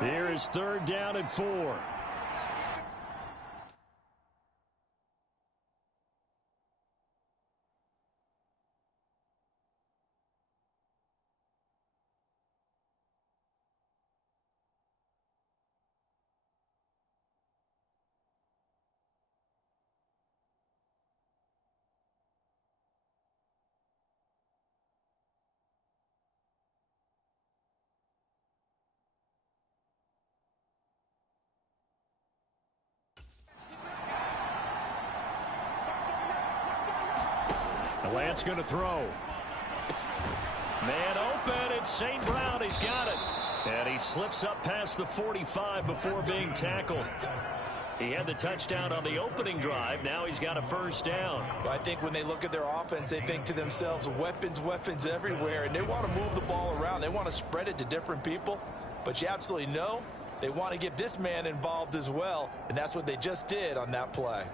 Here is 3rd down and 4. Lance going to throw. Man open, it's St. Brown. He's got it. And he slips up past the 45 before being tackled. He had the touchdown on the opening drive. Now he's got a 1st down. Well, I think when they look at their offense, they think to themselves, weapons, weapons everywhere. And they want to move the ball around. They want to spread it to different people. But you absolutely know they want to get this man involved as well. And that's what they just did on that play.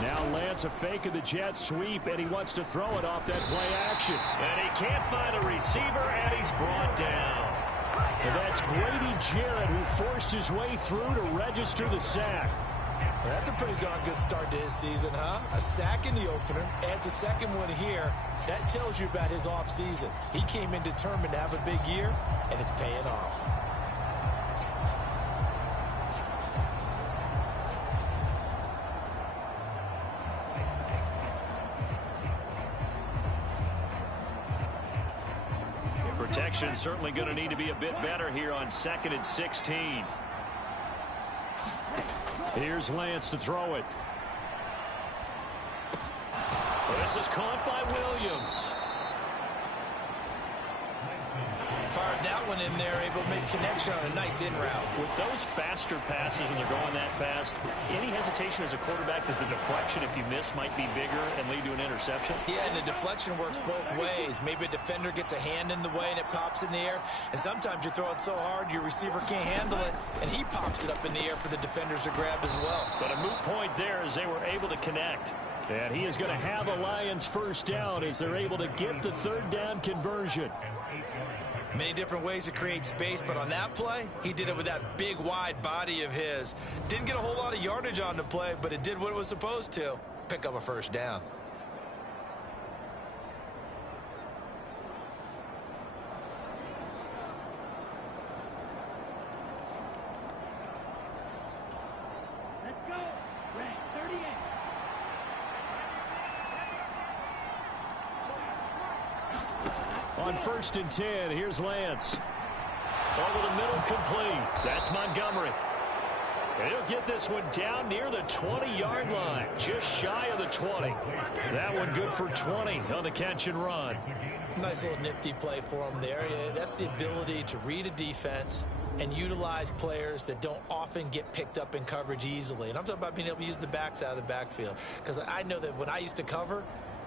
Now Lance a fake of the jet sweep, and he wants to throw it off that play action. And he can't find a receiver, and he's brought down. And that's Grady Jarrett who forced his way through to register the sack. Well, that's a pretty darn good start to his season, huh? A sack in the opener, adds a 2nd one here. That tells you about his offseason. He came in determined to have a big year, and it's paying off. Protection certainly going to need to be a bit better here on 2nd and 16. Here's Lance to throw it. This is caught by Williams. Fired that one in there, able to make connection on a nice in route. With those faster passes when they're going that fast, any hesitation as a quarterback that the deflection, if you miss, might be bigger and lead to an interception? Yeah, and the deflection works both ways. Maybe a defender gets a hand in the way and it pops in the air. And sometimes you throw it so hard your receiver can't handle it, and he pops it up in the air for the defenders to grab as well. But a moot point there as they were able to connect. And he is going to have a Lions 1st down as they're able to get the 3rd down conversion. Many different ways to create space, but on that play, he did it with that big, wide body of his. Didn't get a whole lot of yardage on the play, but it did what it was supposed to. Pick up a 1st down. Let's go. Red 38. On 1st and 10, here's Lance. Over the middle, complete. That's Montgomery. And he'll get this one down near the 20-yard line, just shy of the 20. That one good for 20 on the catch and run. Nice little nifty play for him there. Yeah, that's the ability to read a defense and utilize players that don't often get picked up in coverage easily. And I'm talking about being able to use the backs out of the backfield. Because I know that when I used to cover,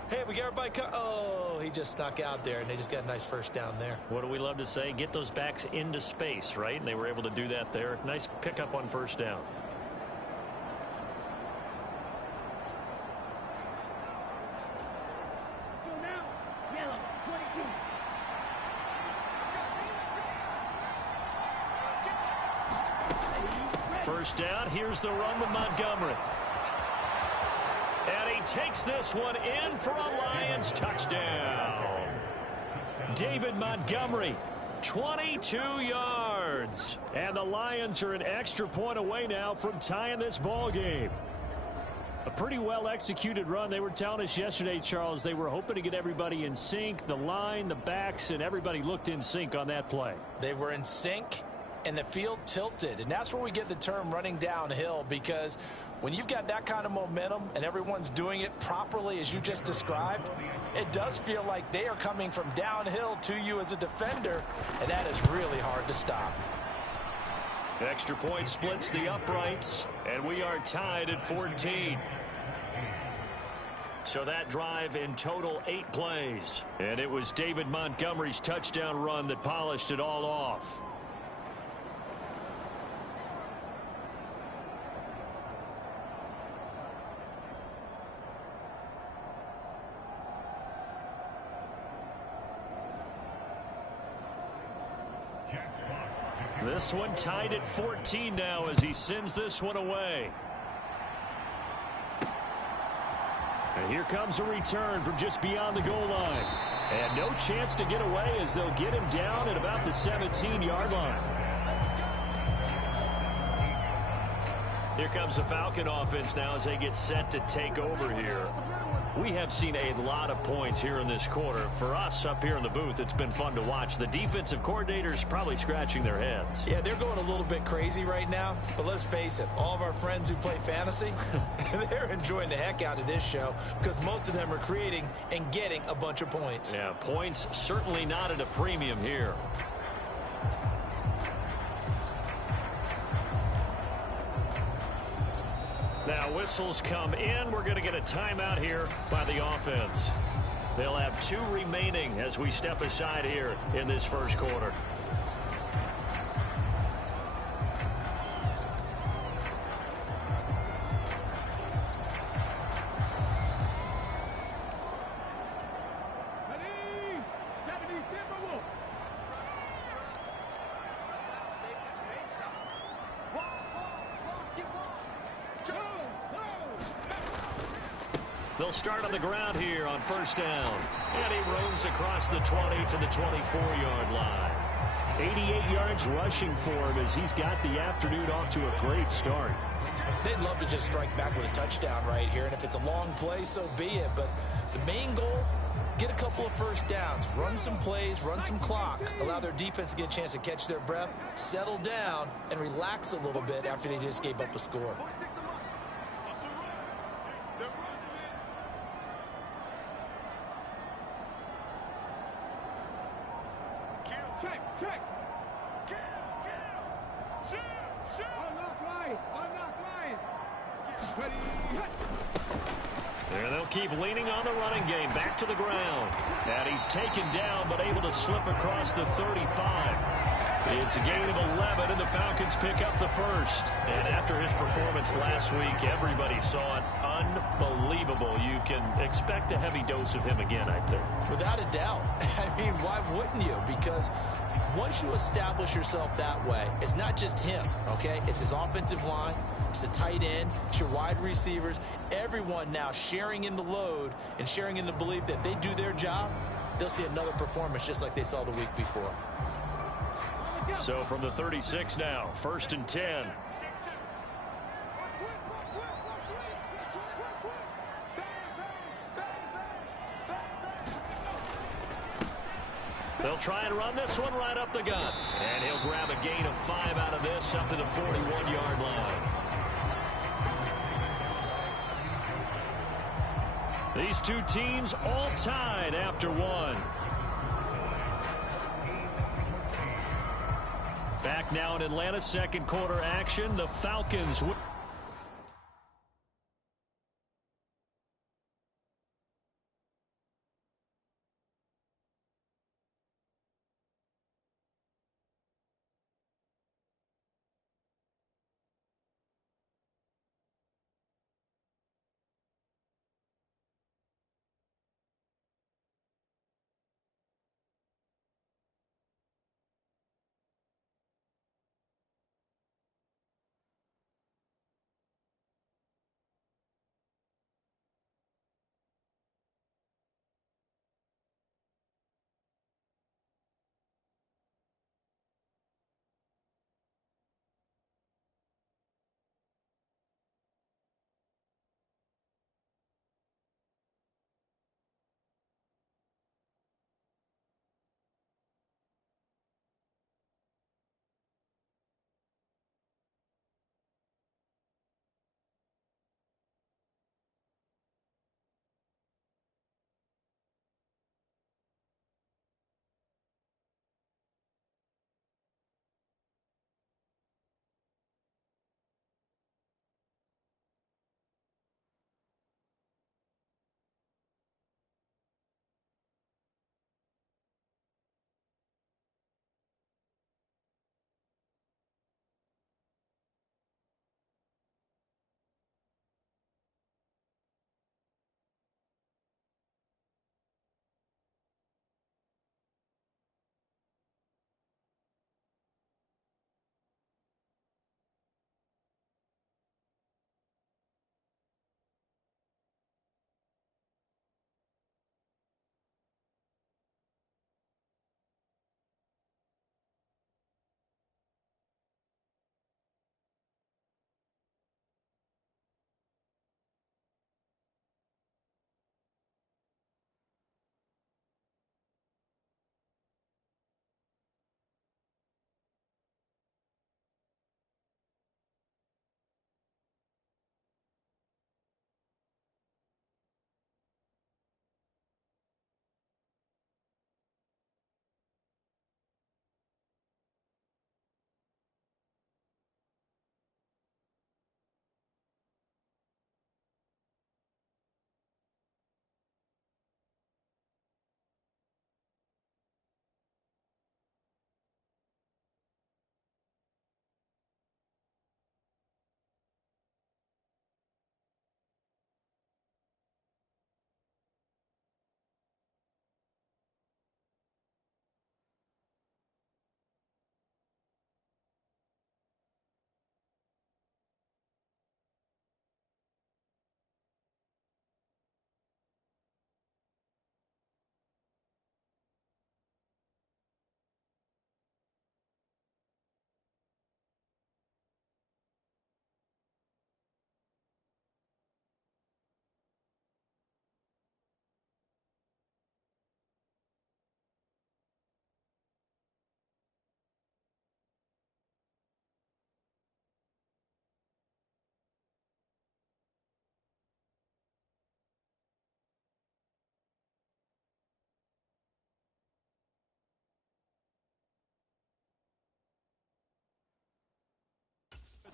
hey, we got everybody oh, he just snuck out there, and they just got a nice 1st down there. What do we love to say? Get those backs into space, right? And they were able to do that there. Nice pickup on 1st down. Go now. Yellow 22. First down. Here's the run with Montgomery. And he takes this one in for a Lions touchdown. David Montgomery, 22 yards. And the Lions are an extra point away now from tying this ball game. A pretty well-executed run. They were telling us yesterday, Charles, they were hoping to get everybody in sync. The line, the backs, and everybody looked in sync on that play. They were in sync, and the field tilted. And that's where we get the term running downhill, because when you've got that kind of momentum and everyone's doing it properly as you just described, it does feel like they are coming from downhill to you as a defender, and that is really hard to stop. Extra point splits the uprights, and we are tied at 14. So that drive in total 8 plays. And it was David Montgomery's touchdown run that polished it all off. This one tied at 14 now as he sends this one away. And here comes a return from just beyond the goal line. And no chance to get away as they'll get him down at about the 17-yard line. Here comes the Falcon offense now as they get set to take over here. We have seen a lot of points here in this quarter. For us up here in the booth, it's been fun to watch. The defensive coordinators probably scratching their heads. Yeah, they're going a little bit crazy right now. But let's face it, all of our friends who play fantasy, they're enjoying the heck out of this show because most of them are creating and getting a bunch of points. Yeah, points certainly not at a premium here. Now whistles come in. We're going to get a timeout here by the offense. They'll have 2 remaining as we step aside here in this first quarter. They'll start on the ground here on first down. And he roams across the 20 to the 24-yard line. 88 yards rushing for him as he's got the afternoon off to a great start. They'd love to just strike back with a touchdown right here. And if it's a long play, so be it. But the main goal, get a couple of first downs, run some plays, run some clock, allow their defense to get a chance to catch their breath, settle down, and relax a little bit after they just gave up a score. There they'll keep leaning on the running game. Back to the ground. And he's taken down but able to slip across the 35. It's a gain of 11 and the Falcons pick up the first. And after his performance last week, everybody saw it. Unbelievable. You can expect a heavy dose of him again, I think. Without a doubt. I mean, why wouldn't you? Because once you establish yourself that way, it's not just him, okay? It's his offensive line. It's the tight end. It's your wide receivers. Everyone now sharing in the load and sharing in the belief that they do their job, they'll see another performance just like they saw the week before. So from the 36 now, 1st and 10. They'll try and run this one right up the gut. And he'll grab a gain of 5 out of this up to the 41-yard line. These two teams all tied after one. Back now in Atlanta's second quarter action. The Falcons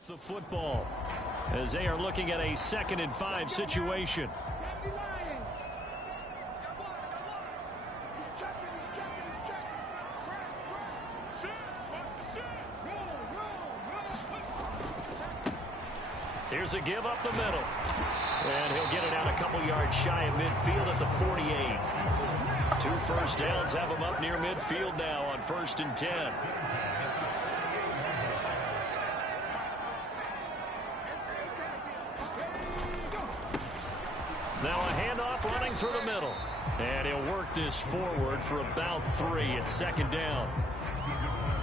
The football as they are looking at a 2nd and 5 situation. Here's a give up the middle. And he'll get it out a couple yards shy of midfield at the 48. 2 first downs have him up near midfield now on 1st and 10. Now a handoff running through the middle. And he'll work this forward for about 3 at 2nd down.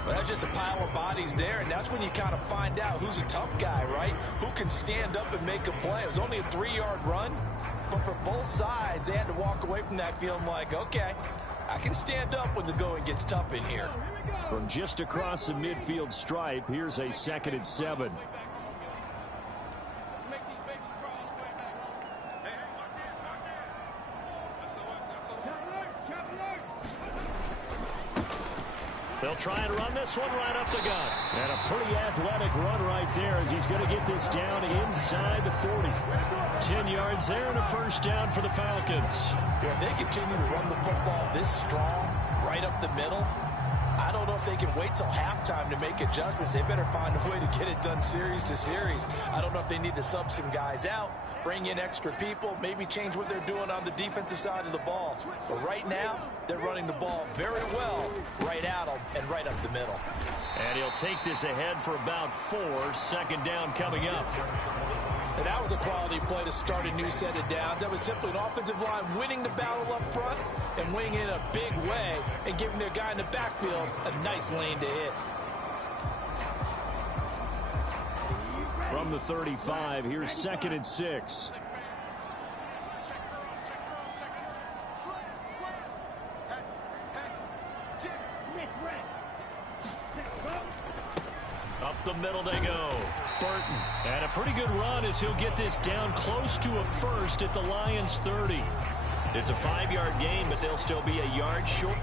Well, that's just a pile of bodies there, and that's when you kind of find out who's a tough guy, right? Who can stand up and make a play. It was only a 3-yard run, but for both sides, they had to walk away from that feeling like, okay, I can stand up when the going gets tough in here. From just across the midfield stripe, here's a 2nd and 7. They'll try and run this one right up the gut. And a pretty athletic run right there as he's going to get this down inside the 40. 10 yards there and a first down for the Falcons. If they continue to run the football this strong, right up the middle, I don't know if they can wait till halftime to make adjustments. They better find a way to get it done series to series. I don't know if they need to sub some guys out, bring in extra people, maybe change what they're doing on the defensive side of the ball. But right now, they're running the ball very well right at them and right up the middle. And he'll take this ahead for about 4. 2nd down coming up. And that was a quality play to start a new set of downs. That was simply an offensive line winning the battle up front and winning in a big way and giving their guy in the backfield a nice lane to hit. From the 35, here's 2nd and 6. Up the middle they go. Burton. And a pretty good run as he'll get this down close to a first at the Lions 30. It's a 5-yard gain, but they'll still be a yard short.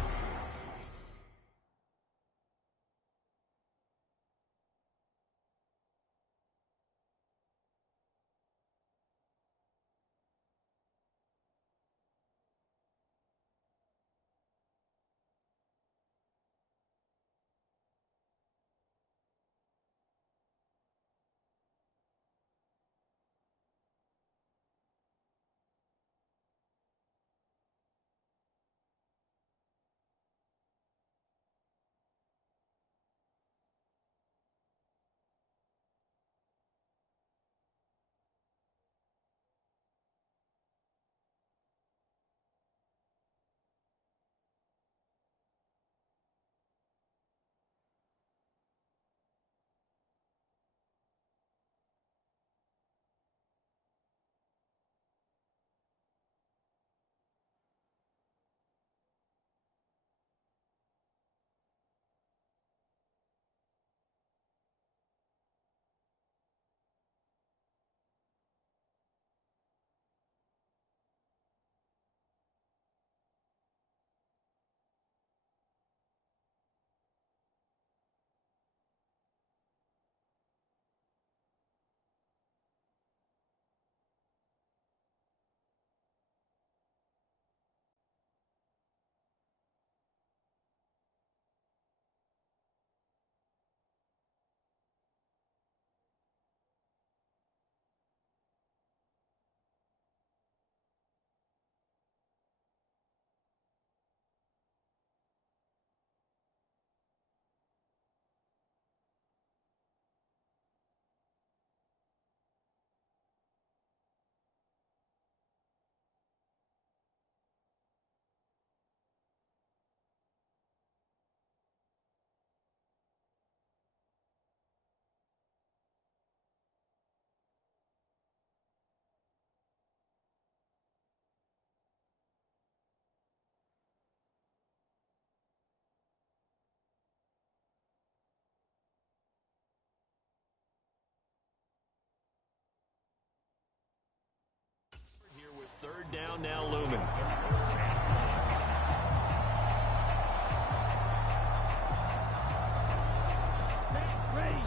With 3rd down now looming.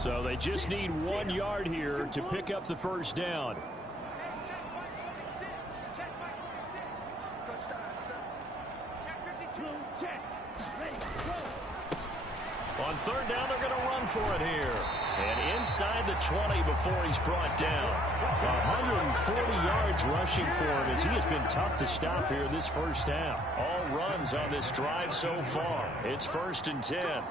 So they just need 1 yard here to pick up the first down. On third down, they're going to run for it here. And inside the 20 before he's brought down. 140 yards rushing for him as he has been tough to stop here this first half. All runs on this drive so far. It's 1st and 10.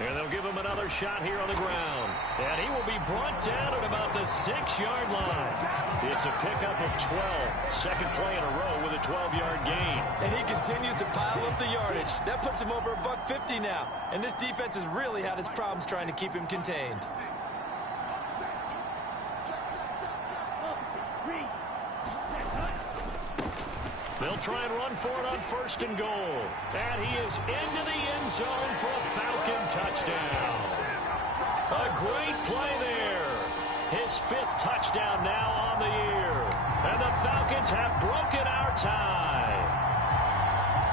And they'll give him another shot here on the ground. And he will be brought down at about the 6-yard line. It's a pickup of 12. Second play in a row with a 12-yard gain. And he continues to pile up the yardage. That puts him over $150 now. And this defense has really had its problems trying to keep him contained. They'll try and run for it on 1st and goal. And he is into the end zone for a Falcon touchdown. A great play there. His 5th touchdown now on the year. And the Falcons have broken our tie.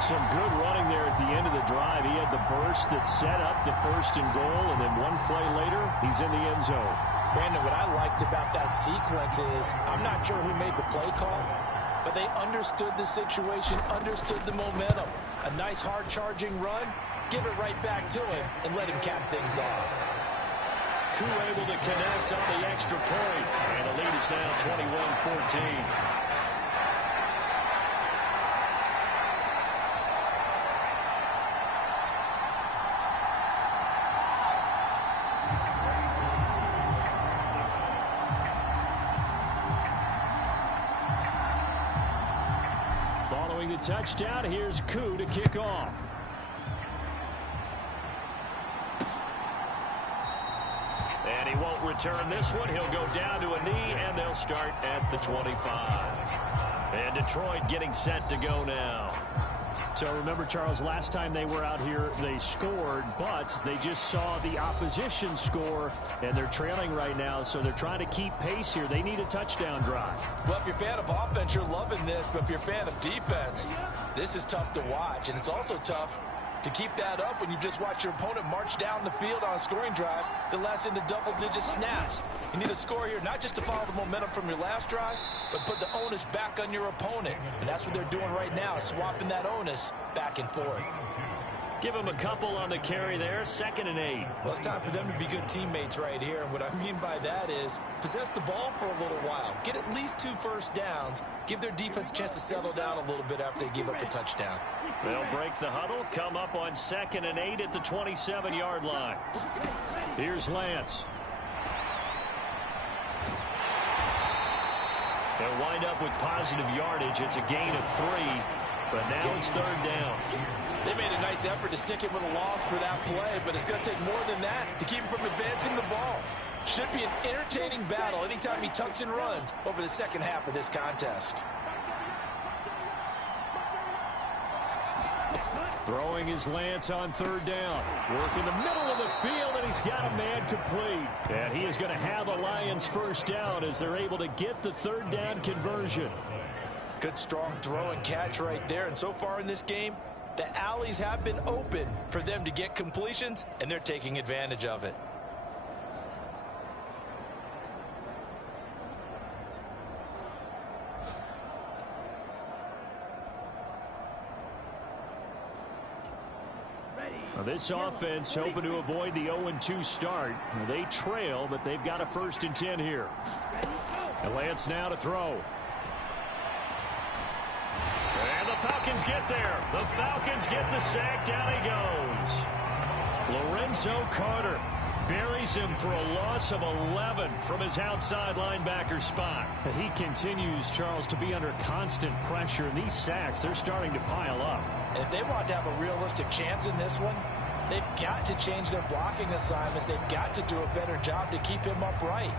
Some good running there at the end of the drive. He had the burst that set up the 1st and goal, and then 1 play later, he's in the end zone. Brandon, what I liked about that sequence is I'm not sure who made the play call, but they understood the situation, understood the momentum. A nice hard-charging run, give it right back to him, and let him cap things off. Koo able to connect on the extra point, and the lead is now 21-14. Following the touchdown, here's Koo to kick off. And he won't return this one. He'll go down to a knee, and they'll start at the 25. And Detroit getting set to go now. So remember, Charles, last time they were out here, they scored, but they just saw the opposition score, and they're trailing right now, so they're trying to keep pace here. They need a touchdown drive. Well, if you're a fan of offense, you're loving this, but if you're a fan of defense, this is tough to watch, and it's also tough to keep that up when you just watch your opponent march down the field on a scoring drive that lasts into double-digit snaps. You need a score here, not just to follow the momentum from your last drive, but put the onus back on your opponent. And that's what they're doing right now, swapping that onus back and forth. Give him a couple on the carry there, 2nd and 8. Well, it's time for them to be good teammates right here. And what I mean by that is possess the ball for a little while. Get at least 2 first downs. Give their defense a chance to settle down a little bit after they give up a touchdown. They'll break the huddle, come up on 2nd and 8 at the 27-yard line. Here's Lance. They'll wind up with positive yardage. It's a gain of 3, but now it's 3rd down. They made a nice effort to stick him with a loss for that play, but it's going to take more than that to keep him from advancing the ball. Should be an entertaining battle anytime he tucks and runs over the second half of this contest. Throwing his Lance on 3rd down. Work in the middle of the field, and he's got a man complete. And he is going to have the Lions first down as they're able to get the 3rd down conversion. Good strong throw and catch right there. And so far in this game, the alleys have been open for them to get completions, and they're taking advantage of it. Now this offense hoping to avoid the 0-2 start. They trail, but they've got a 1st and 10 here. And Lance now to throw. And the Falcons get there. The Falcons get the sack. Down he goes. Lorenzo Carter buries him for a loss of 11 from his outside linebacker spot. He continues, Charles, to be under constant pressure. And these sacks, they're starting to pile up. And if they want to have a realistic chance in this one, they've got to change their blocking assignments. They've got to do a better job to keep him upright.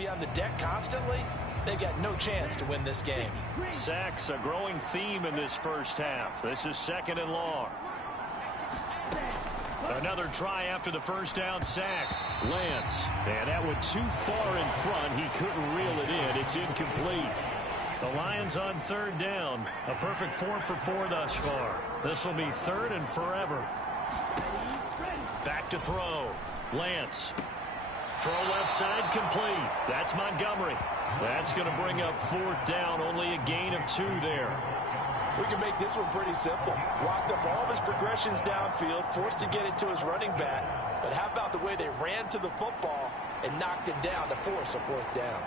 be on the deck constantly, they've got no chance to win this game. Sacks, a growing theme in this first half. This is 2nd and long. Another try after the first down sack. Lance, and that went too far in front. He couldn't reel it in. It's incomplete. The Lions on 3rd down. A perfect 4 for 4 thus far. This will be 3rd and forever. Back to throw. Lance. Throw left side complete. That's Montgomery. That's going to bring up 4th down. Only a gain of 2 there. We can make this one pretty simple. Locked up all of his progressions downfield, forced to get it to his running back. But how about the way they ran to the football and knocked him down to force a 4th down?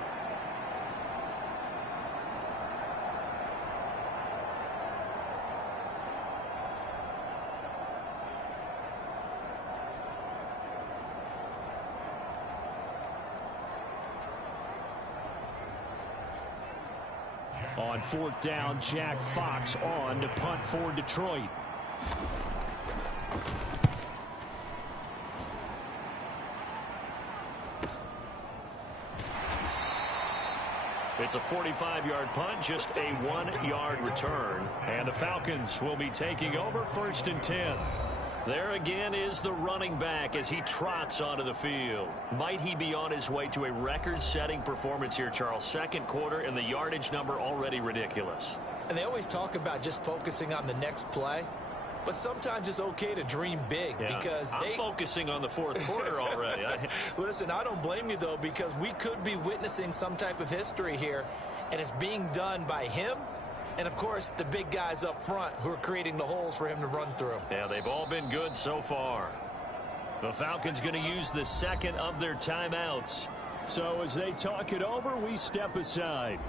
On 4th down, Jack Fox on to punt for Detroit. It's a 45-yard punt, just a 1-yard return. And the Falcons will be taking over 1st and 10. There again is the running back as he trots onto the field. Might he be on his way to a record-setting performance here, Charles? 2nd quarter, and the yardage number already ridiculous. And they always talk about just focusing on the next play. But sometimes it's okay to dream big because I'm focusing on the 4th quarter already. Listen, I don't blame you, though, because we could be witnessing some type of history here, and it's being done by him and, of course, the big guys up front who are creating the holes for him to run through. Yeah, they've all been good so far. The Falcons going to use the 2nd of their timeouts. So as they talk it over, we step aside.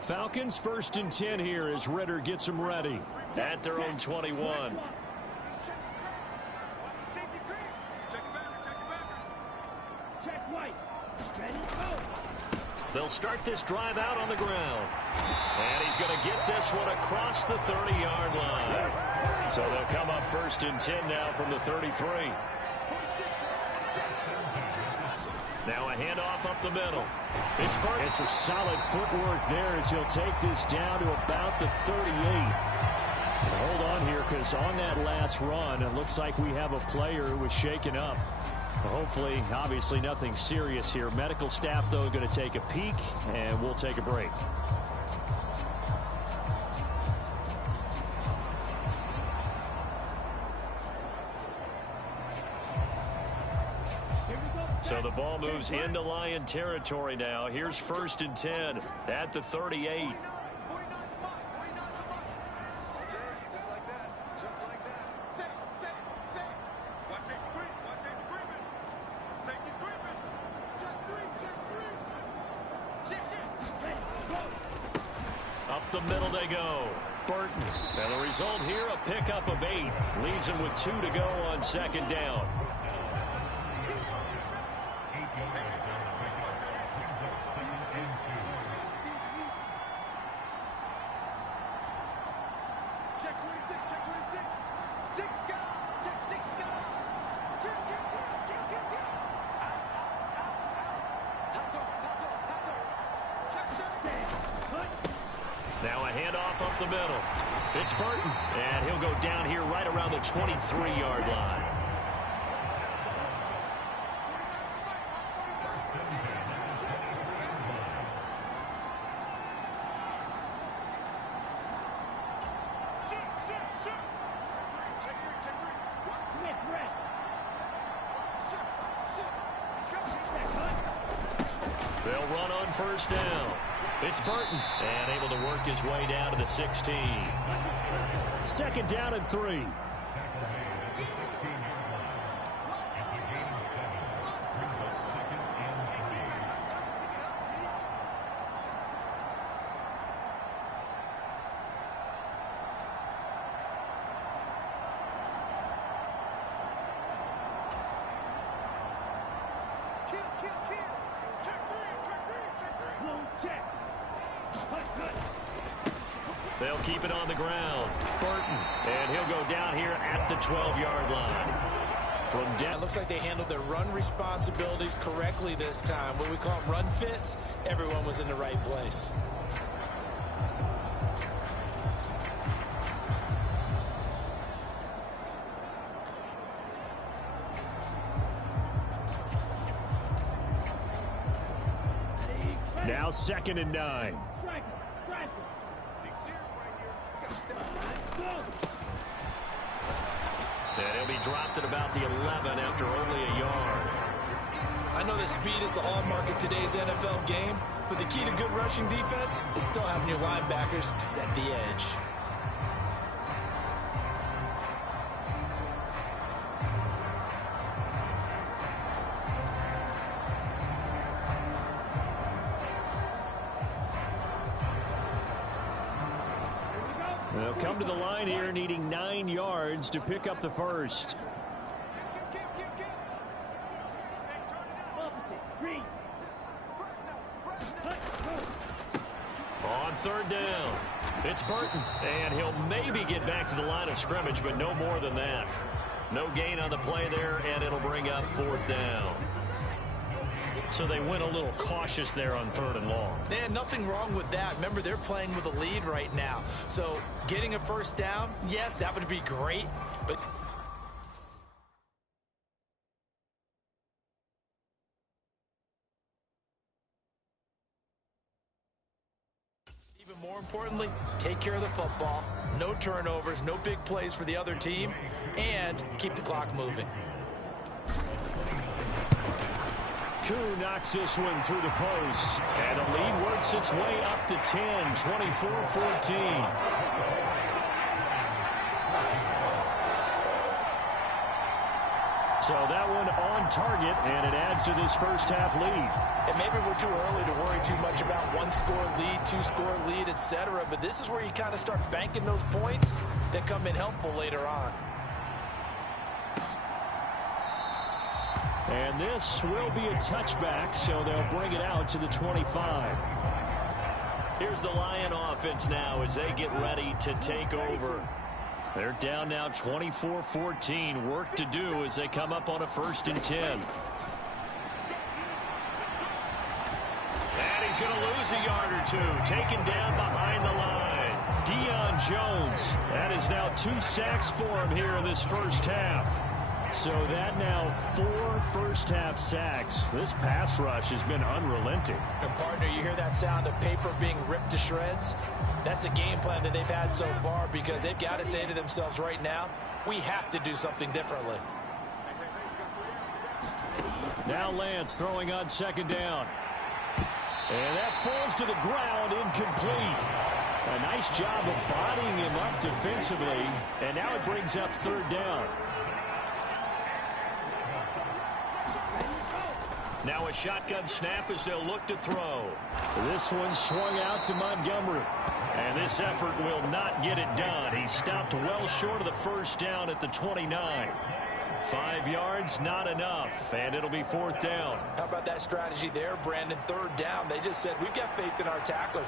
Falcons 1st and 10 here as Ritter gets them ready at their own 21. They'll start this drive out on the ground. And he's going to get this one across the 30-yard line. So they'll come up 1st and 10 now from the 33. Now a handoff up the middle. It's a solid footwork there as he'll take this down to about the 38. Hold on here because on that last run, it looks like we have a player who was shaken up. Hopefully, obviously nothing serious here. Medical staff, though, going to take a peek, and we'll take a break. So the ball moves into Lion territory now. Here's 1st and 10 at the 38. Up the middle they go. Burton. And the result here, a pickup of 8. Leaves him with 2 to go on 2nd down. Now a handoff up the middle. It's Burton, and he'll go down here right around the 23-yard line. They'll run on 1st down. It's Burton, and able to work his way down to the 16. 2nd down and 3. They'll keep it on the ground. Burton, and he'll go down here at the 12-yard line. From down. It looks like they handled their run responsibilities correctly this time. What we call them run fits, everyone was in the right place. Now 2nd and 9. And he'll be dropped at about the 11 after only a yard. I know that speed is the hallmark of today's NFL game, but the key to good rushing defense is still having your linebackers set the edge. They'll come to the line here needing 9 yards to pick up the first. On 3rd down, it's Burton, and he'll maybe get back to the line of scrimmage, but no more than that. No gain on the play there, and it'll bring up 4th down. So they went a little cautious there on 3rd and long. Man, nothing wrong with that. Remember, they're playing with a lead right now. So getting a first down, yes, that would be great, but even more importantly, take care of the football. No turnovers, no big plays for the other team, and keep the clock moving. Koo knocks this one through the post, and the lead works its way up to 10, 24-14. So that one on target, and it adds to this first half lead. And maybe we're too early to worry too much about 1-score lead, 2-score lead, etc. But this is where you kind of start banking those points that come in helpful later on. And this will be a touchback, so they'll bring it out to the 25. Here's the Lion offense now as they get ready to take over. They're down now 24-14. Work to do as they come up on a 1st and 10. And he's going to lose a yard or two. Taken down behind the line. Deion Jones. That is now 2 sacks for him here in this first half. So that now 4 first-half sacks. This pass rush has been unrelenting. And partner, you hear that sound of paper being ripped to shreds? That's the game plan that they've had so far, because they've got to say to themselves right now, we have to do something differently. Now Lance throwing on 2nd down. And that falls to the ground, incomplete. A nice job of bodying him up defensively. And now it brings up 3rd down. Now a shotgun snap as they'll look to throw. This one swung out to Montgomery. And this effort will not get it done. He stopped well short of the first down at the 29. 5 yards, not enough. And it'll be 4th down. How about that strategy there, Brandon? 3rd down. They just said, we've got faith in our tacklers.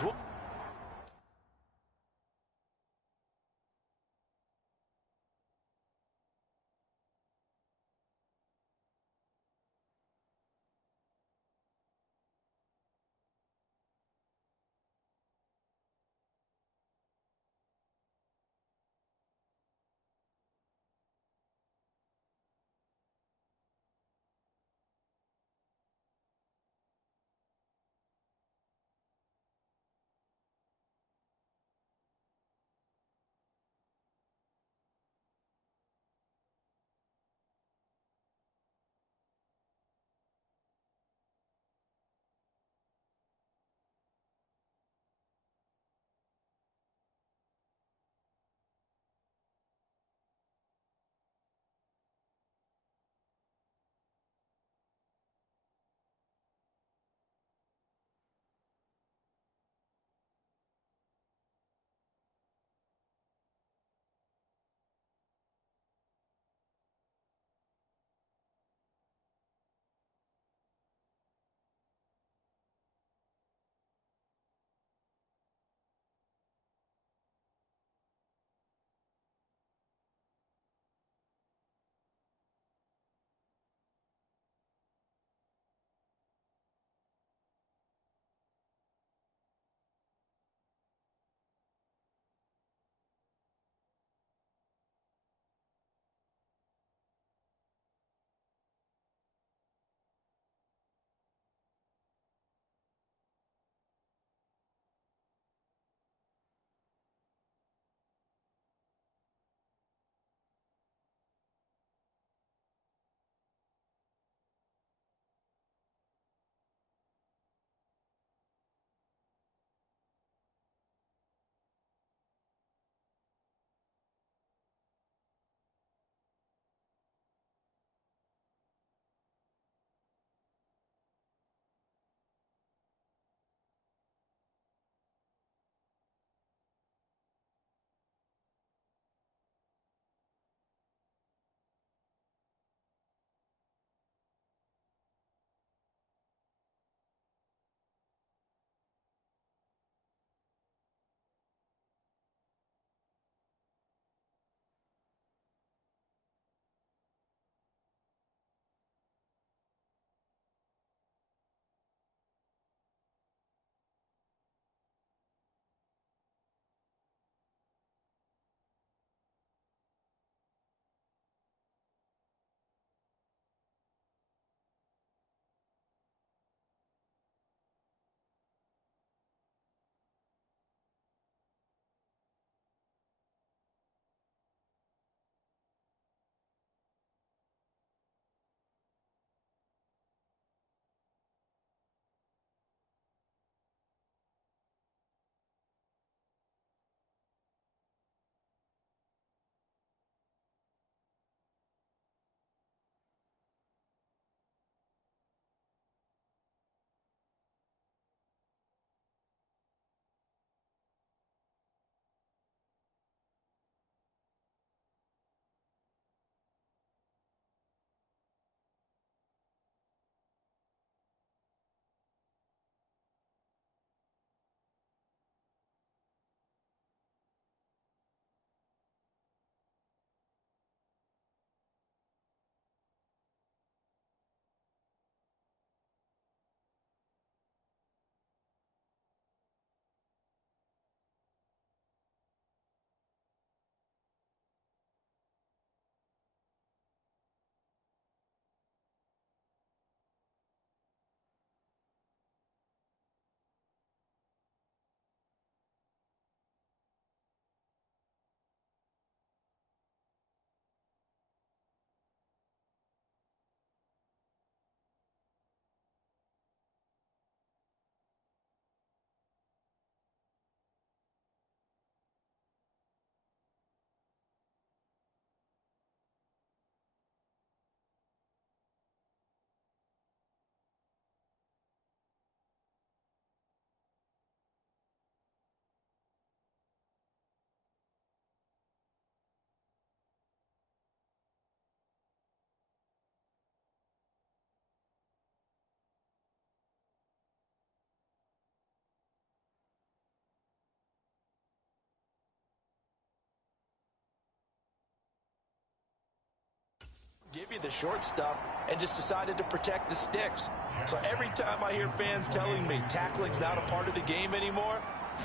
Give you the short stuff and just decided to protect the sticks. So every time I hear fans telling me tackling's not a part of the game anymore,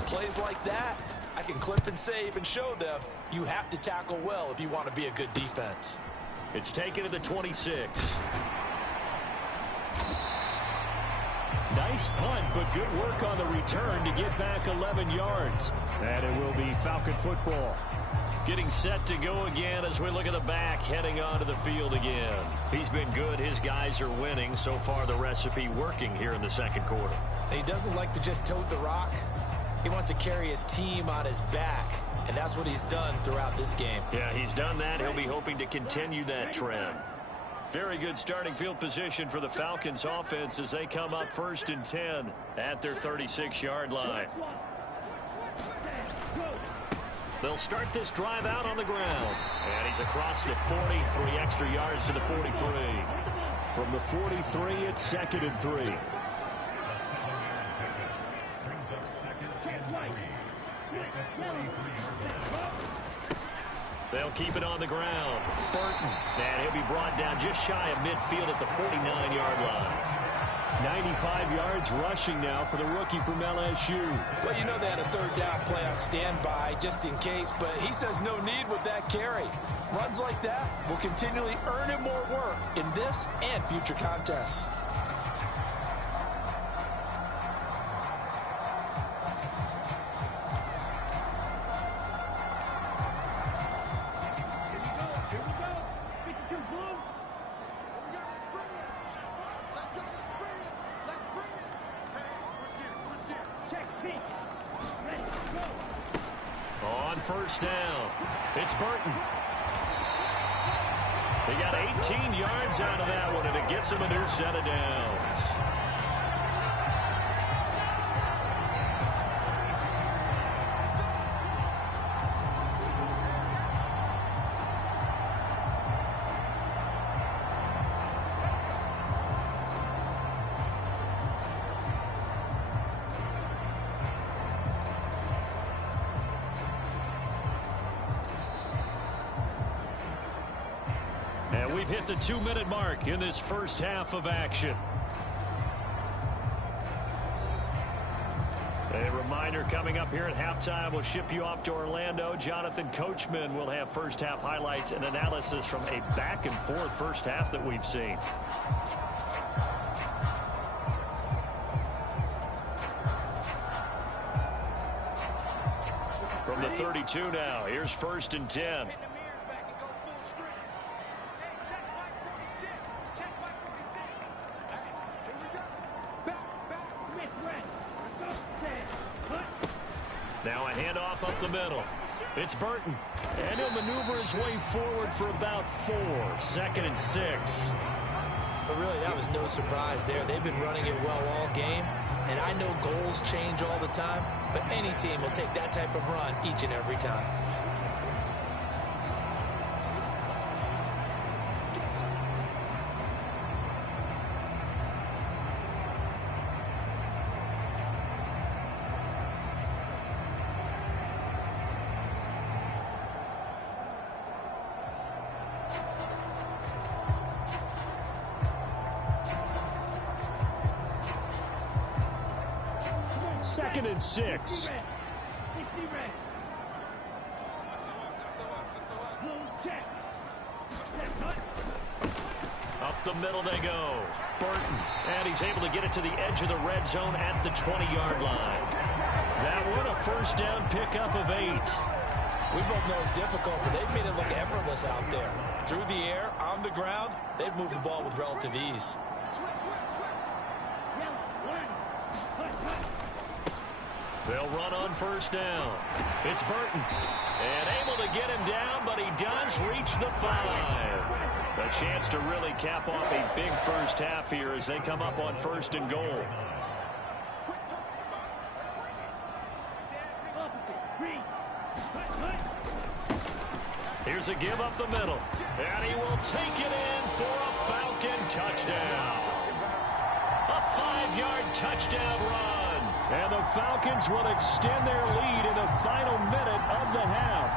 plays like that, I can clip and save and show them you have to tackle well if you want to be a good defense. It's taken to the 26. Nice punt, but good work on the return to get back 11 yards. And it will be Falcon football. Getting set to go again as we look at the back heading onto the field again. He's been good. His guys are winning. So far, the recipe working here in the second quarter. He doesn't like to just tote the rock. He wants to carry his team on his back, and that's what he's done throughout this game. Yeah, he's done that. He'll be hoping to continue that trend. Very good starting field position for the Falcons offense as they come up 1st and 10 at their 36-yard line. They'll start this drive out on the ground. And he's across the 40, 3 extra yards to the 43. From the 43, it's 2nd and 3. They'll keep it on the ground. Burton. And he'll be brought down just shy of midfield at the 49-yard line. 95 yards rushing now for the rookie from LSU. Well, you know they had a 3rd down play on standby just in case, but he says no need with that carry. Runs like that will continually earn him more work in this and future contests. First down. It's Burton. They got 18 yards out of that one, and it gets them a new set of downs. And we've hit the 2-minute mark in this first half of action. A reminder coming up here at halftime, we'll ship you off to Orlando. Jonathan Coachman will have first half highlights and analysis from a back and forth first half that we've seen. From the 32 now, here's 1st and 10. Now a handoff up the middle. It's Burton. And he'll maneuver his way forward for about 4. 2nd and 6. But really, that was no surprise there. They've been running it well all game. And I know goals change all the time, but any team will take that type of run each and every time. Second and 6. Up the middle they go. Burton. And he's able to get it to the edge of the red zone at the 20-yard line. That one a first down pickup of 8. We both know it's difficult, but they've made it look effortless out there. Through the air, on the ground, they've moved the ball with relative ease. They'll run on first down. It's Burton. And able to get him down, but he does reach the 5. A chance to really cap off a big first half here as they come up on 1st and goal. Here's a give up the middle. And he will take it in for a Falcon touchdown. A 5-yard touchdown run. And the Falcons will extend their lead in the final minute of the half.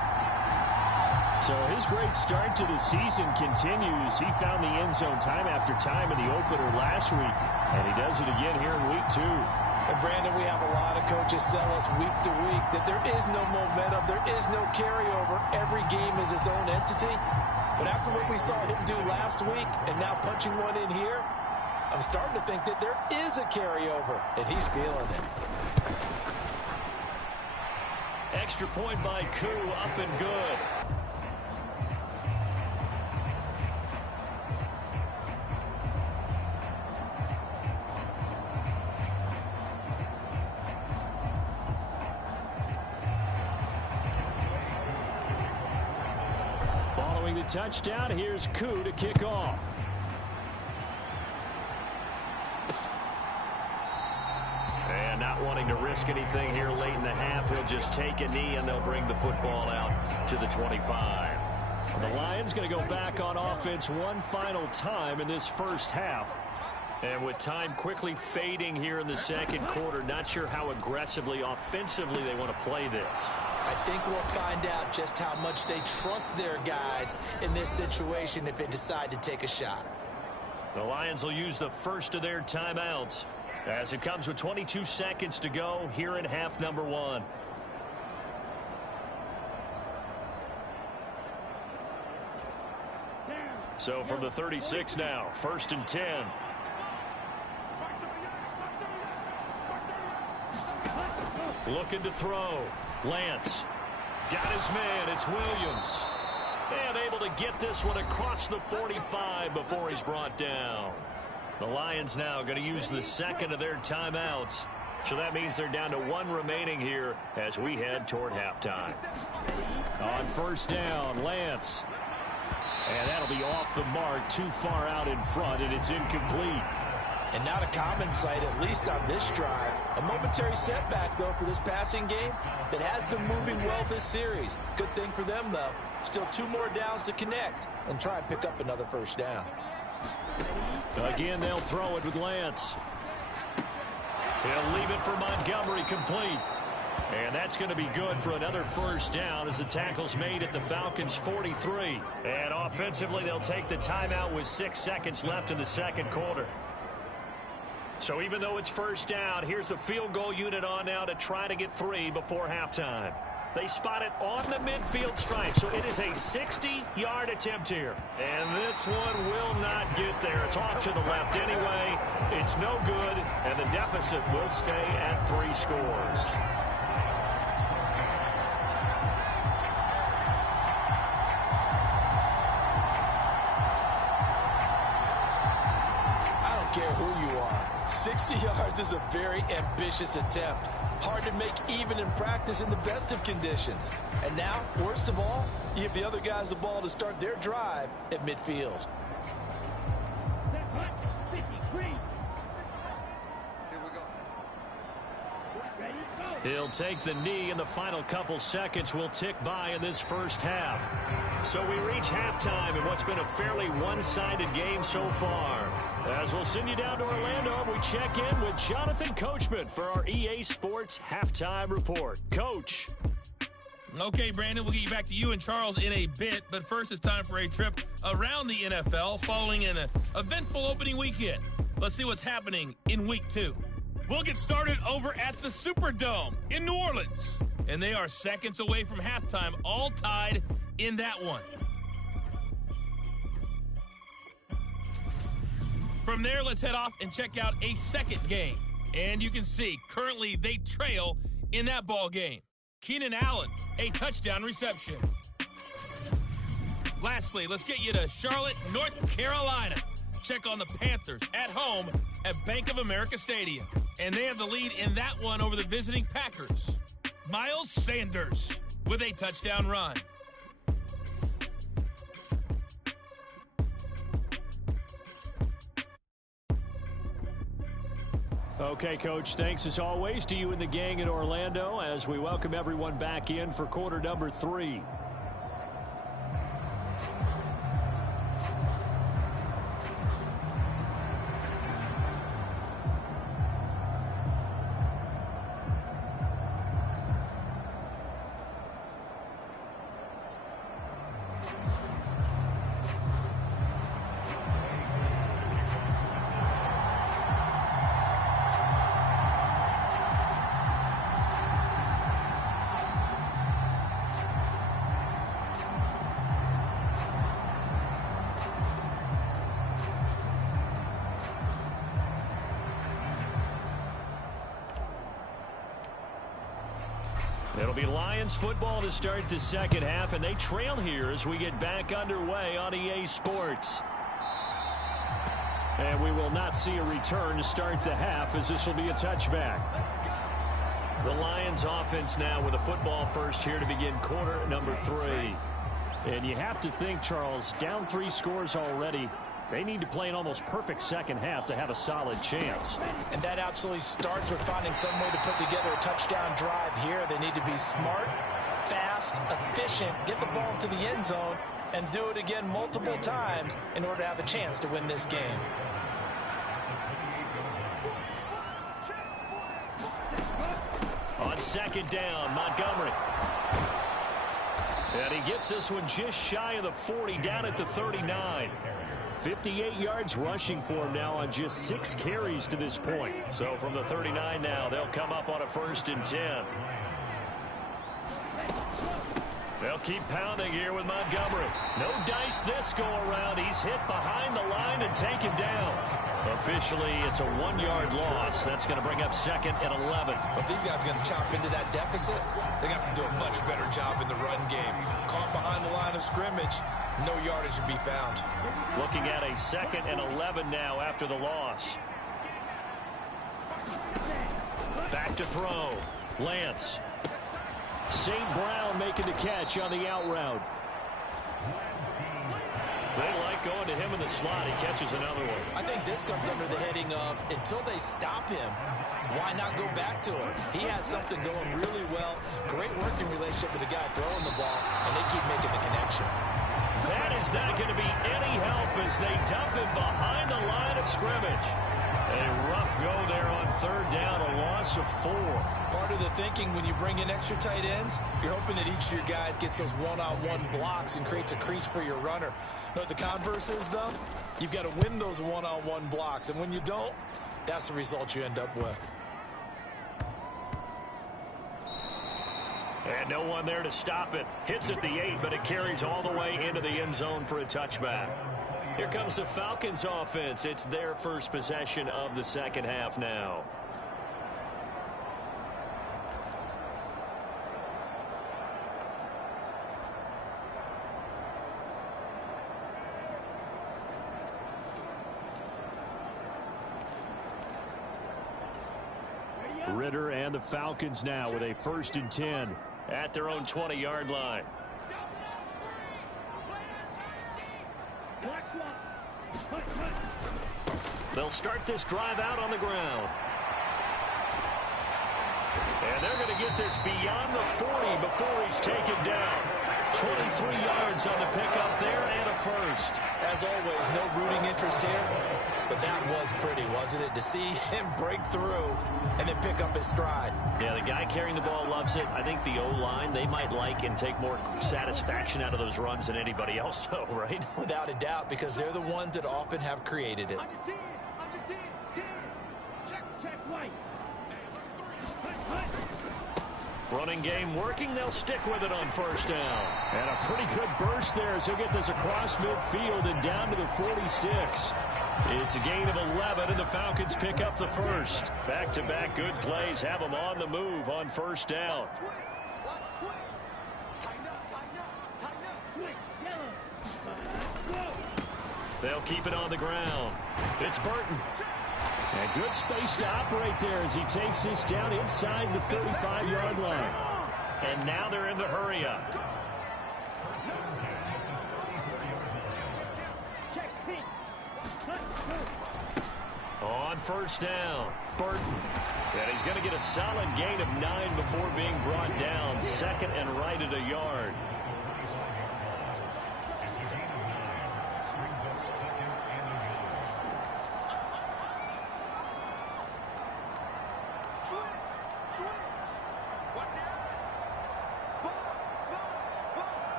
So his great start to the season continues. He found the end zone time after time in the opener last week, and he does it again here in week 2. And Brandon, we have a lot of coaches sell us week to week that there is no momentum, there is no carryover. Every game is its own entity. But after what we saw him do last week and now punching one in here, I'm starting to think that there is a carryover, and he's feeling it. Extra point by Koo, up and good. Following the touchdown, here's Koo to kick off. And not wanting to risk anything here late in the half, he'll just take a knee and they'll bring the football out to the 25. The Lions going to go back on offense one final time in this first half. And with time quickly fading here in the second quarter, not sure how aggressively, offensively they want to play this. I think we'll find out just how much they trust their guys in this situation if they decide to take a shot. The Lions will use the first of their timeouts as it comes with 22 seconds to go here in half number 1. So from the 36 now, 1st and 10. Looking to throw. Lance got his man. It's Williams. And able to get this one across the 45 before he's brought down. The Lions now going to use the second of their timeouts. So that means they're down to 1 remaining here as we head toward halftime. On first down, Lance. And that'll be off the mark, too far out in front, and it's incomplete. And not a common sight, at least on this drive. A momentary setback, though, for this passing game that has been moving well this series. Good thing for them, though. Still 2 more downs to connect and try and pick up another first down. Again, they'll throw it with Lance. He'll leave it for Montgomery, complete. And that's going to be good for another first down as the tackle's made at the Falcons' 43. And offensively, they'll take the timeout with 6 seconds left in the second quarter. So even though it's first down, here's the field goal unit on now to try to get 3 before halftime. They spot it on the midfield stripe, so it is a 60-yard attempt here. And this one will not get there. It's off to the left anyway. It's no good, and the deficit will stay at 3 scores. I don't care who you are. 60 yards is a very ambitious attempt. Hard to make even in practice in the best of conditions. And now, worst of all, you give the other guys the ball to start their drive at midfield. He'll take the knee, and the final couple seconds will tick by in this first half. So we reach halftime in what's been a fairly one-sided game so far. As we'll send you down to Orlando, we check in with Jonathan Coachman for our EA Sports Halftime Report. Coach. Okay, Brandon, we'll get you back to you and Charles in a bit, but first it's time for a trip around the NFL following an eventful opening weekend. Let's see what's happening in Week 2. We'll get started over at the Superdome in New Orleans, and they are seconds away from halftime, all tied in that one. From there, let's head off and check out a second game. And you can see, currently they trail in that ball game. Keenan Allen, a touchdown reception. Lastly, let's get you to Charlotte, North Carolina. Check on the Panthers at home at Bank of America Stadium. And they have the lead in that one over the visiting Packers. Miles Sanders with a touchdown run. Okay, Coach, thanks as always to you and the gang in Orlando as we welcome everyone back in for quarter number 3. It'll be Lions football to start the second half, and they trail here as we get back underway on EA Sports. And we will not see a return to start the half, as this will be a touchback. The Lions offense now with a football first here to begin quarter number 3. And you have to think, Charles, down 3 scores already. They need to play an almost perfect second half to have a solid chance. And that absolutely starts with finding some way to put together a touchdown drive here. They need to be smart, fast, efficient, get the ball to the end zone, and do it again multiple times in order to have a chance to win this game. On second down, Montgomery. And he gets this one just shy of the 40, down at the 39. 58 yards rushing for him now on just 6 carries to this point. So from the 39 now, they'll come up on a 1st and 10. They'll keep pounding here with Montgomery. No dice this go around. He's hit behind the line and taken down. Officially, it's a 1-yard loss. That's going to bring up 2nd and 11. If these guys are going to chop into that deficit, they got to do a much better job in the run game. Caught behind the line of scrimmage, no yardage to be found. Looking at a 2nd and 11 now after the loss. Back to throw. Lance. St. Brown making the catch on the out route. They like going to him in the slot. He catches another one. I think this comes under the heading of, until they stop him, why not go back to him? He has something going really well. Great working relationship with the guy throwing the ball, and they keep making the connection. That is not going to be any help as they dump him behind the line of scrimmage. A rough go there on 3rd down, a loss of 4. Part of the thinking when you bring in extra tight ends, you're hoping that each of your guys gets those one-on-one blocks and creates a crease for your runner. You know what the converse is, though? You've got to win those one-on-one blocks, and when you don't, that's the result you end up with. And no one there to stop it. Hits at the 8, but it carries all the way into the end zone for a touchback. Here comes the Falcons offense. It's their first possession of the second half now. Ritter and the Falcons now with a 1st and 10 at their own 20-yard line. They'll start this drive out on the ground. And they're going to get this beyond the 40 before he's taken down. 23 yards on the pickup there and a 1st. As always, no rooting interest here, but that was pretty, wasn't it? To see him break through and then pick up his stride. Yeah, the guy carrying the ball loves it. I think the O-line, they might like and take more satisfaction out of those runs than anybody else, though, right? Without a doubt, because they're the ones that often have created it. Running game working. They'll stick with it on 1st down. And a pretty good burst there as he'll get this across midfield and down to the 46. It's a gain of 11, and the Falcons pick up the 1st. Back-to-back good plays have them on the move on 1st down. They'll keep it on the ground. It's Burton. And good space to operate there as he takes this down inside the 35-yard line. And now they're in the hurry-up. On 1st down, Burton. And he's going to get a solid gain of 9 before being brought down. 2nd and right at a yard.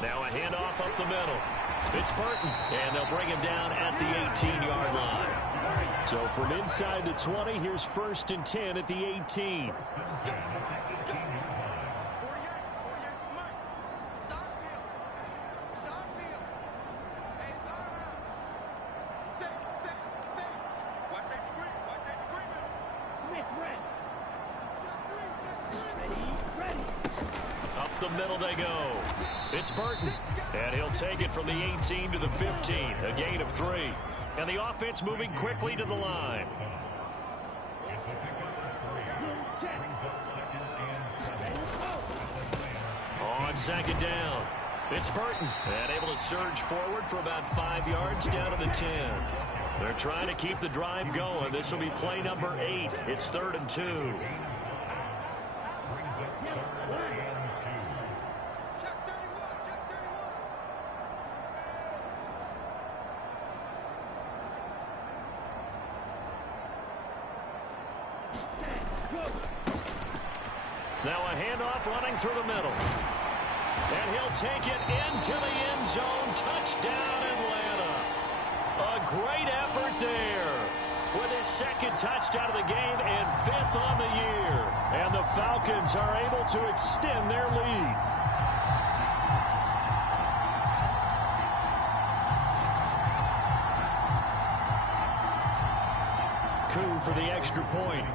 Now a handoff up the middle. It's Burton, and they'll bring him down at the 18-yard line. So from inside the 20, here's 1st and 10 at the 18. the middle they go. It's Burton, and he'll take it from the 18 to the 15, a gain of 3. And the offense moving quickly to the line. On second down, it's Burton, and able to surge forward for about 5 yards down to the 10. They're trying to keep the drive going. This will be play number 8. It's 3rd and 2. Now a handoff running through the middle. And he'll take it into the end zone. Touchdown, Atlanta. A great effort there. With his 2nd touchdown of the game and 5th on the year. And the Falcons are able to extend their lead. Coup for the extra point.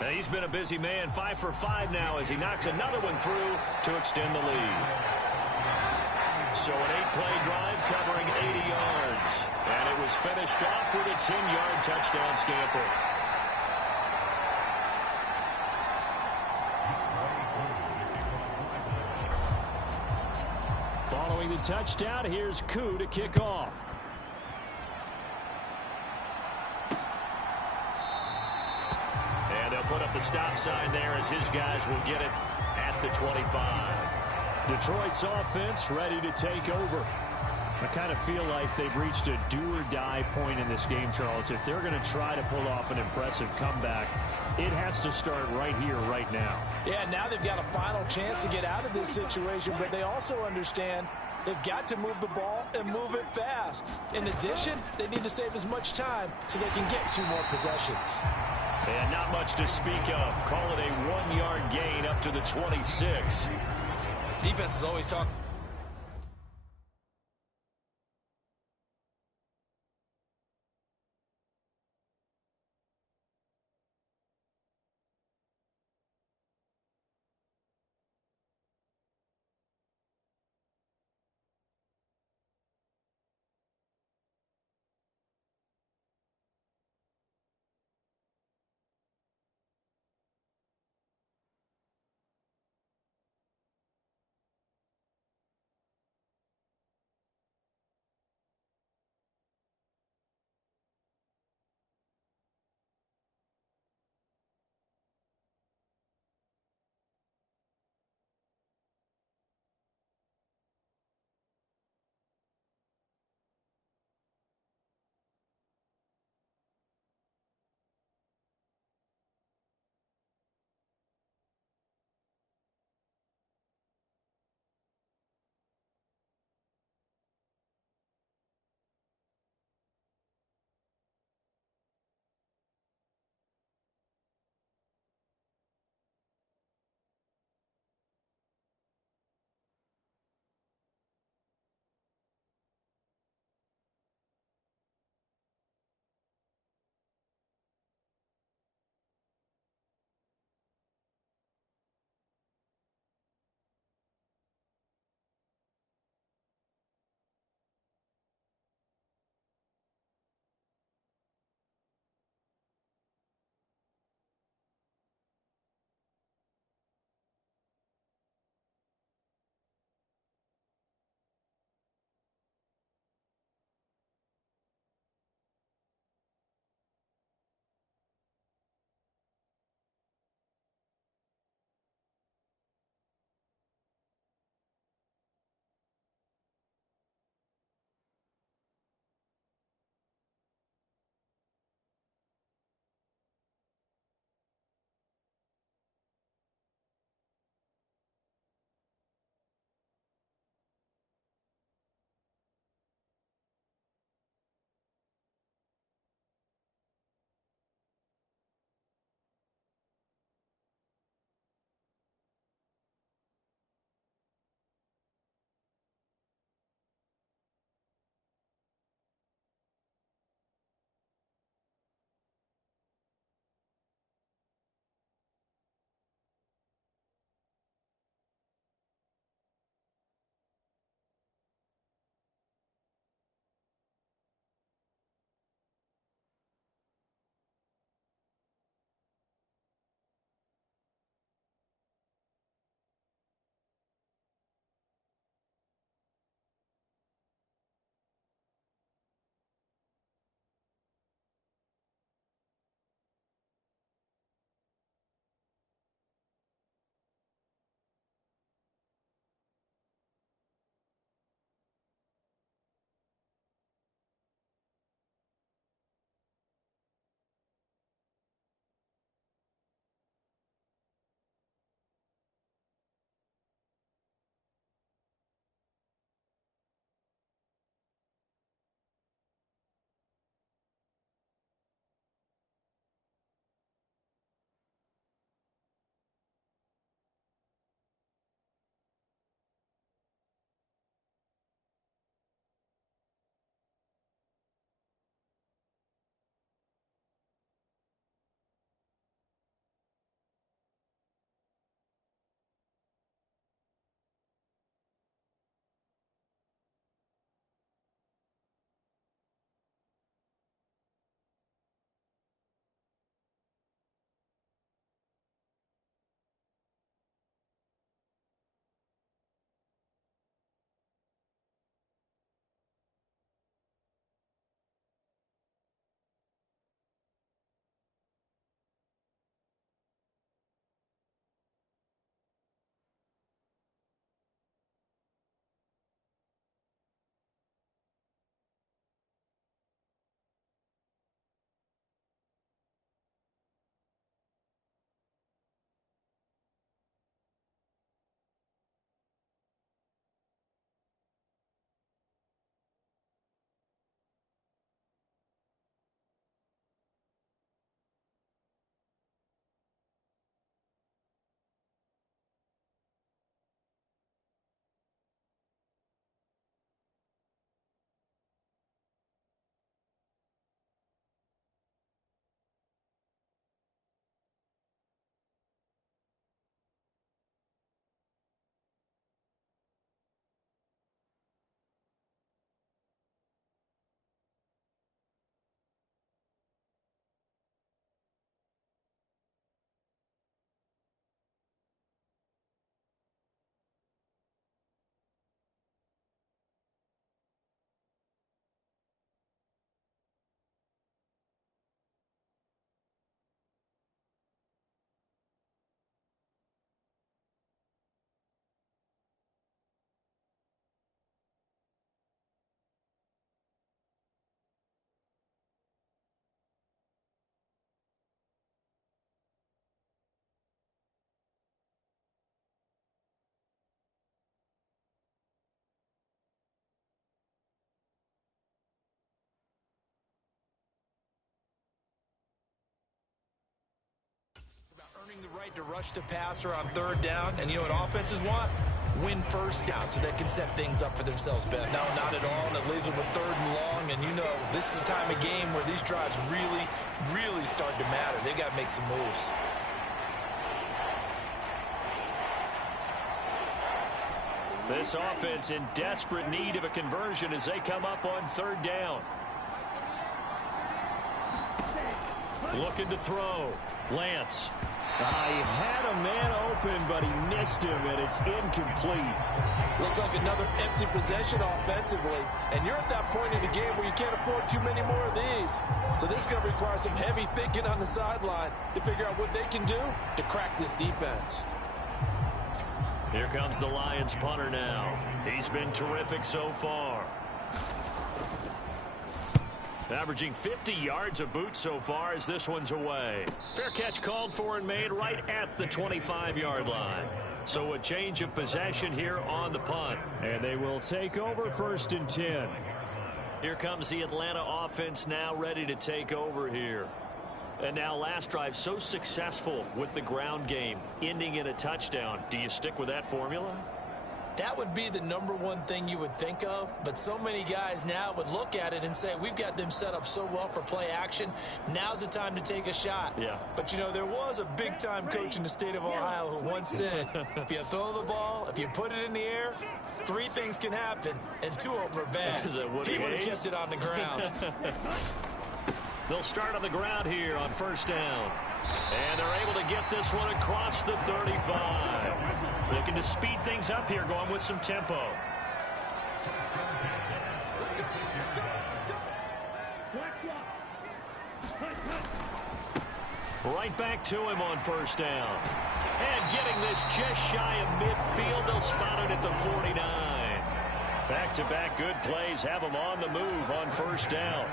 And he's been a busy man, 5 for 5 now as he knocks another one through to extend the lead. So an 8-play drive covering 80 yards. And it was finished off with a 10-yard touchdown scamper. Following the touchdown, here's Koo to kick off. And they'll put up the stop sign there as his guys will get it at the 25. Detroit's offense ready to take over. I kind of feel like they've reached a do-or-die point in this game, Charles. If they're going to try to pull off an impressive comeback, it has to start right here, right now. Yeah, now they've got a final chance to get out of this situation, but they also understand they've got to move the ball and move it fast. In addition, they need to save as much time so they can get 2 more possessions. And not much to speak of. Call it a 1-yard gain up to the 26. Defense is always talking. right to rush the passer on third down. And you know what offenses want? Win first down so they can set things up for themselves better. No, not at all. And it leaves them with third and long. And you know, this is the time of game where these drives really, really start to matter. They've got to make some moves. This offense in desperate need of a conversion as they come up on third down. Looking to throw. Lance. He had a man open, but he missed him, and it's incomplete. Looks like another empty possession offensively. And you're at that point in the game where you can't afford too many more of these. So this is going to require some heavy thinking on the sideline to figure out what they can do to crack this defense. Here comes the Lions punter now. He's been terrific so far. Averaging 50 yards a boot so far as this one's away. Fair catch called for and made right at the 25-yard line. So a change of possession here on the punt. And they will take over first and 10. Here comes the Atlanta offense now ready to take over here. And now last drive so successful with the ground game, ending in a touchdown. Do you stick with that formula? That would be the number one thing you would think of, but so many guys now would look at it and say, we've got them set up so well for play action. Now's the time to take a shot. Yeah. But, you know, there was a big-time coach in the state of Ohio who once said, if you throw the ball, if you put it in the air, 3 things can happen, and 2 of them are bad. He would have kept it on the ground. They'll start on the ground here on first down. And they're able to get this one across the 35. Looking to speed things up here, going with some tempo. Right back to him on first down. And getting this just shy of midfield. They'll spot it at the 49. Back-to-back good plays have them on the move on first down.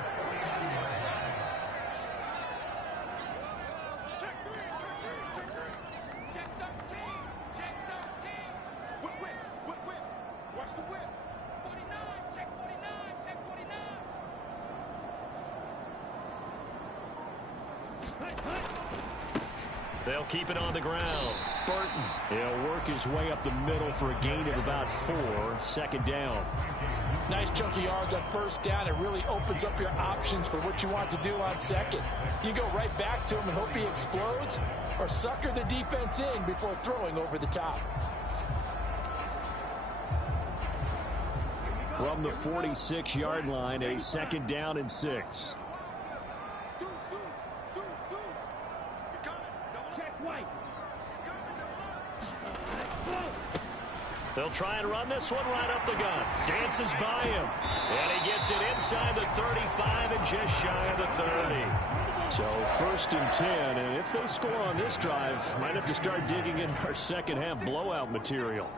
They'll keep it on the ground. Burton. He'll work his way up the middle for a gain of about 4. Second down. Nice chunky yards on first down. It really opens up your options for what you want to do on second. You go right back to him and hope he explodes, or sucker the defense in before throwing over the top. From the 46-yard line, a second down and 6. They'll try and run this one right up the gut. Dances by him. And he gets it inside the 35 and just shy of the 30. So first and 10. And if they score on this drive, might have to start digging in our second half blowout material.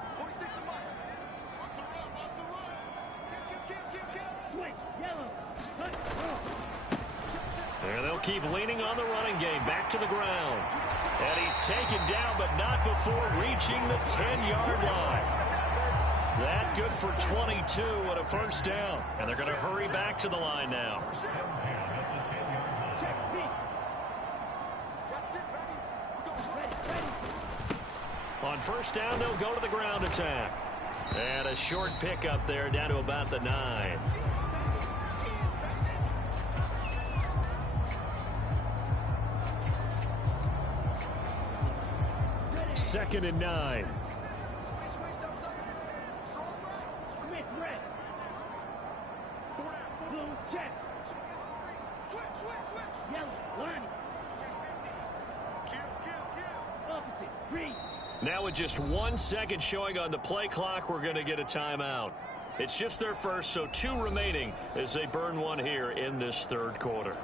And they'll keep leaning on the running game. Back to the ground. And he's taken down, but not before reaching the 10-yard line. That good for 22 and a first down. And they're going to hurry back to the line now. On first down, they'll go to the ground attack. And a short pickup there down to about the 9. Second and 9. Now with just 1 second showing on the play clock, we're going to get a timeout. It's just their first, so 2 remaining as they burn one here in this third quarter.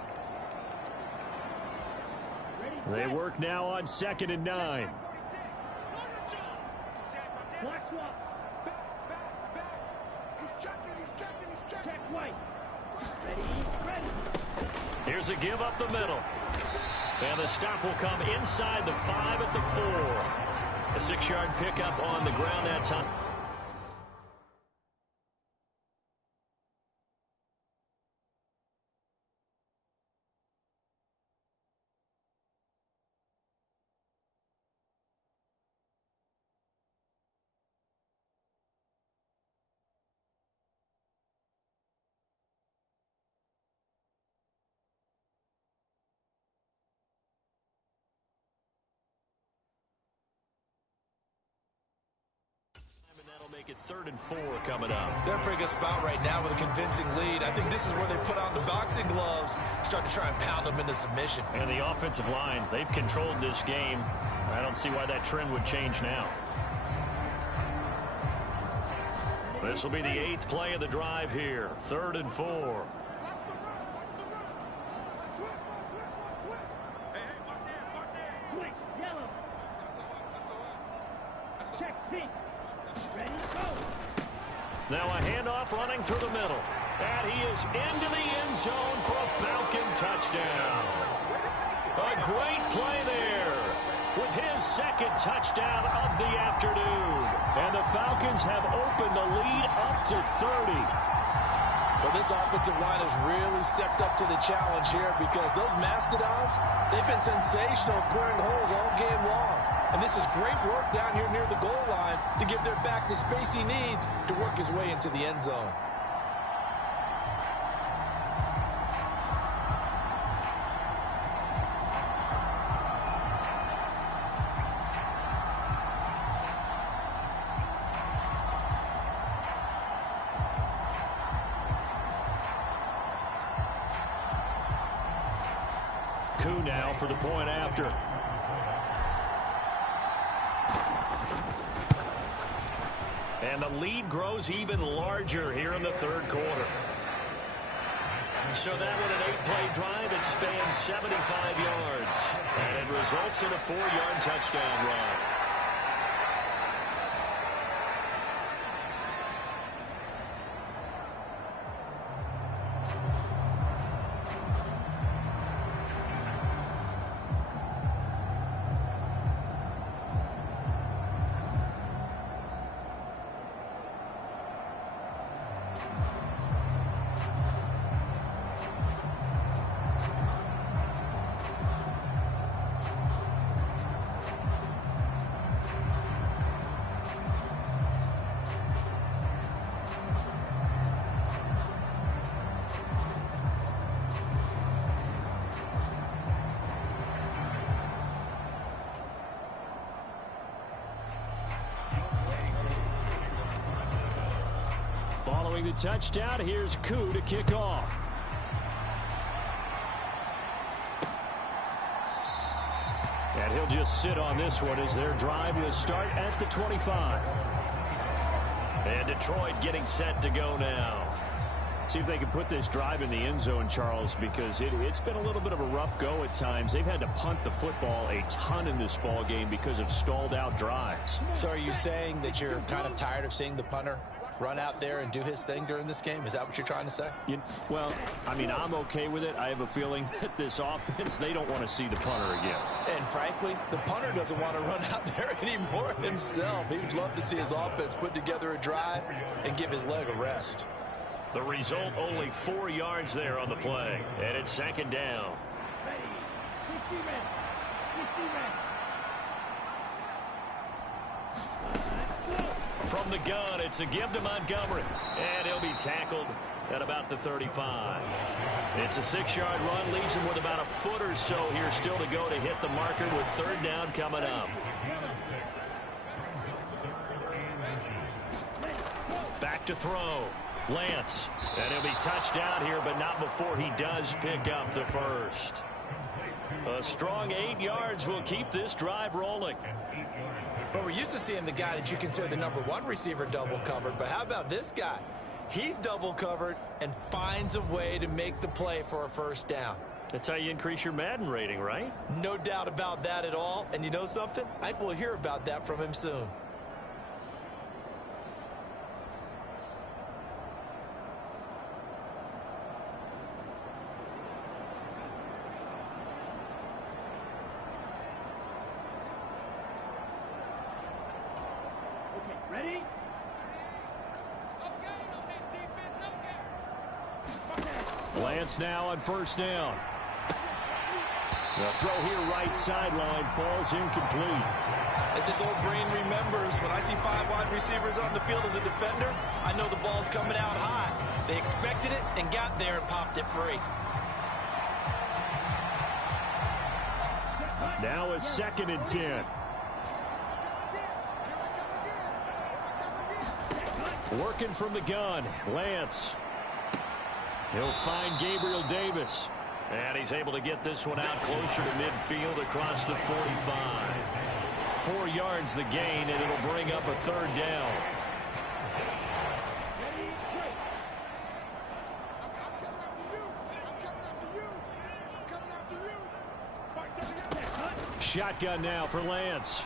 They work now on second and 9. Here's a give up the middle. And the stop will come inside the 5 at the 4. A 6-yard pickup on the ground that time. make it 3rd and 4 coming up. They're in a pretty good spot right now with a convincing lead. I think this is where they put on the boxing gloves, start to try and pound them into submission. And the offensive line, they've controlled this game. I don't see why that trend would change now. This will be the 8th play of the drive here. 3rd and 4. Switch, yellow. Check, pink. Ready, go. Now a handoff running through the middle. And he is into the end zone for a Falcon touchdown. A great play there with his 2nd touchdown of the afternoon. And the Falcons have opened the lead up to 30. Well, this offensive line has really stepped up to the challenge here because those Mastodons, they've been sensational clearing holes all game long. And this is great work down here near the goal line to give their back the space he needs to work his way into the end zone. Coup now for the point after. And the lead grows even larger here in the 3rd quarter. So that one an 8-play drive that spans 75 yards. And it results in a 4-yard touchdown run. Following the touchdown, here's Coup to kick off. And he'll just sit on this one as their drive will start at the 25. And Detroit getting set to go now. See if they can put this drive in the end zone, Charles, because it's been a little bit of a rough go at times. They've had to punt the football a ton in this ball game because of stalled out drives. So are you saying that you're kind of tired of seeing the punter run out there and do his thing during this game? Is that what you're trying to say? Well, I mean, I'm okay with it. I have a feeling that this offense, they don't want to see the punter again. And frankly, the punter doesn't want to run out there anymore himself. He would love to see his offense put together a drive and give his leg a rest. The result, only 4 yards there on the play. And it's 2nd down. Ready. 60 red. 60 red. From the gun, it's a give to Montgomery. And he'll be tackled at about the 35. It's a 6-yard run, leaves him with about a foot or so here still to go to hit the marker with 3rd down coming up. Back to throw. Lance. And he'll be touched down here, but not before he does pick up the first. A strong 8 yards will keep this drive rolling. Well, we're used to seeing the guy that you consider the #1 receiver double covered, but how about this guy? He's double covered and finds a way to make the play for a 1st down. That's how you increase your Madden rating, right? No doubt about that at all. And you know something? I think we'll hear about that from him soon. Ready? Lance now on 1st down. The throw here right sideline falls incomplete. As his old brain remembers, when I see 5 wide receivers on the field as a defender, I know the ball's coming out high. They expected it and got there and popped it free. Now a 2nd and 10. Working from the gun, Lance. He'll find Gabriel Davis. And he's able to get this one out closer to midfield across the 45. 4 yards the gain, and it'll bring up a third down. Shotgun now for Lance.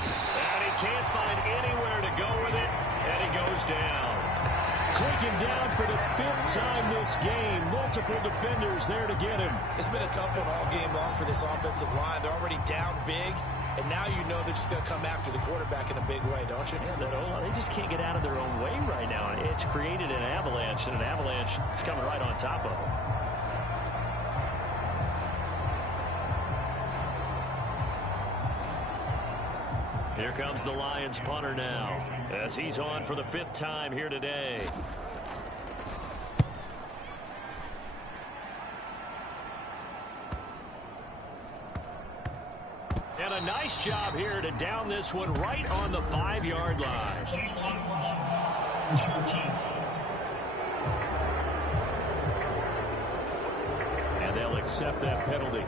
And he can't find anywhere to go with it, and he goes down. Taken down for the 5th time this game. Multiple defenders there to get him. It's been a tough one all game long for this offensive line. They're already down big, and now you know they're just going to come after the quarterback in a big way, don't you? Yeah, they just can't get out of their own way right now. It's created an avalanche, and an avalanche is coming right on top of them. Here comes the Lions punter now, as he's on for the 5th time here today. And a nice job here to down this one right on the 5-yard line. And they'll accept that penalty.